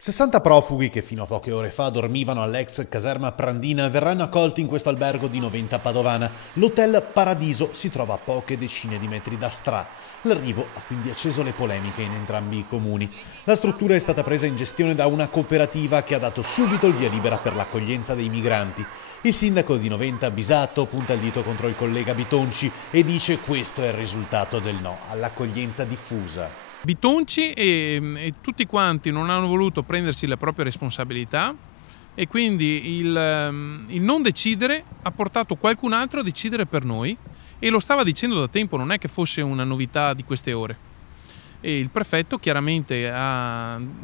60 profughi che fino a poche ore fa dormivano all'ex caserma Prandina verranno accolti in questo albergo di Noventa Padovana. L'Hotel Paradiso si trova a poche decine di metri da Stra. L'arrivo ha quindi acceso le polemiche in entrambi i comuni. La struttura è stata presa in gestione da una cooperativa che ha dato subito il via libera per l'accoglienza dei migranti. Il sindaco di Noventa, Bisato, punta il dito contro il collega Bitonci e dice questo è il risultato del no all'accoglienza diffusa. Bitonci e tutti quanti non hanno voluto prendersi le proprie responsabilità e quindi il non decidere ha portato qualcun altro a decidere per noi e lo stava dicendo da tempo, non è che fosse una novità di queste ore. E il prefetto chiaramente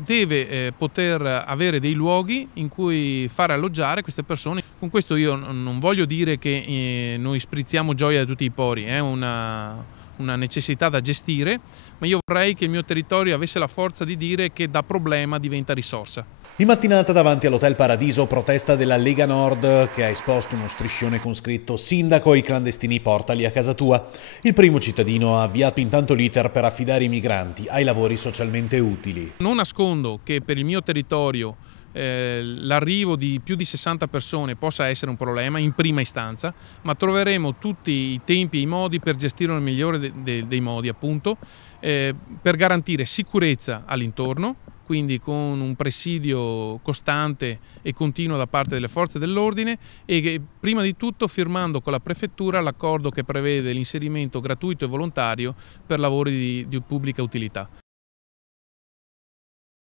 deve poter avere dei luoghi in cui fare alloggiare queste persone. Con questo io non voglio dire che noi sprizziamo gioia da tutti i pori, è una necessità da gestire, ma io vorrei che il mio territorio avesse la forza di dire che da problema diventa risorsa. In mattinata davanti all'Hotel Paradiso protesta della Lega Nord che ha esposto uno striscione con scritto "Sindaco, i clandestini portali a casa tua". Il primo cittadino ha avviato intanto l'iter per affidare i migranti ai lavori socialmente utili. Non nascondo che per il mio territorio l'arrivo di più di 60 persone possa essere un problema in prima istanza, ma troveremo tutti i tempi e i modi per gestirlo nel migliore dei modi, appunto, per garantire sicurezza all'intorno, quindi con un presidio costante e continuo da parte delle forze dell'ordine e prima di tutto firmando con la prefettura l'accordo che prevede l'inserimento gratuito e volontario per lavori di pubblica utilità.